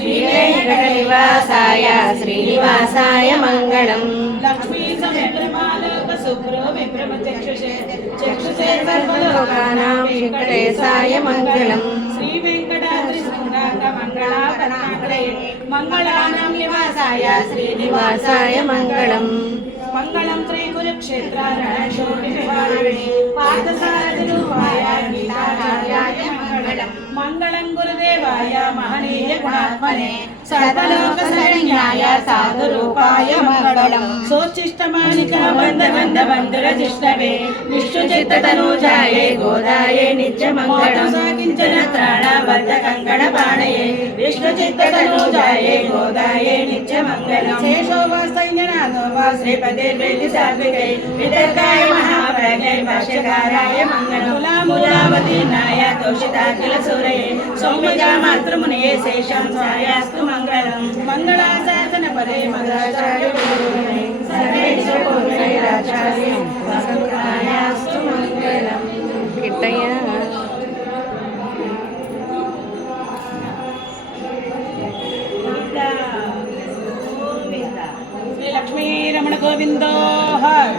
श्रीवेङ्कटनिवासाय श्रीनिवासाय मङ्गलम्। लक्ष्मी शुभ्रो विभ्रमचक्षुषे चक्षुषे सर्वलोकानां वेङ्कटेशाय मङ्गलम्। श्रीवेङ्कटाद्रिशृङ्गारमङ्गलाकराङ्गले मङ्गलानां निवासाय श्रीनिवासाय मङ्गलम्। मङ्गलं श्रीकुरुक्षेत्रारणशोभिवारिणे पार्थसारथिरूपाय गीताचार्याय मङ्गलम्। मङ्गलं गुरुदेवाय महनीय गुणात्मने सर्वलोकशरण्याय साधुरूपाय मङ्गलम्। सोच्छिष्टमानिक बन्धुरजिष्णवे विष्णुचित्ततनूजाये गोदाये नित्यमङ्गलम्। किञ्चन त्राणाबद्ध कङ्कणपाणये विष्णुचित्ततनूजाये गोदाये नित्यमङ्गलम्। शेषो वा सैन्यनाथो वा श्रीपतिर्वेदिसात्विकै वितर्काय महाप्रज्ञै भाष्यकाराय मङ्गलम्। मूलावतीर्णाय तोषिताखिलसूरये सौम्यजा मातृमुनये शेषं स्वायास्तु मङ्गलम्। मङ्गलाशासनपरे मदाचार्यगुरुणे सर्वेषु पूर्णैराचार्यं वसुधायास्तु मङ्गलम्। కిట్టయ్య శ్రీ లక్ష్మీ రమణ గోవిందో హర్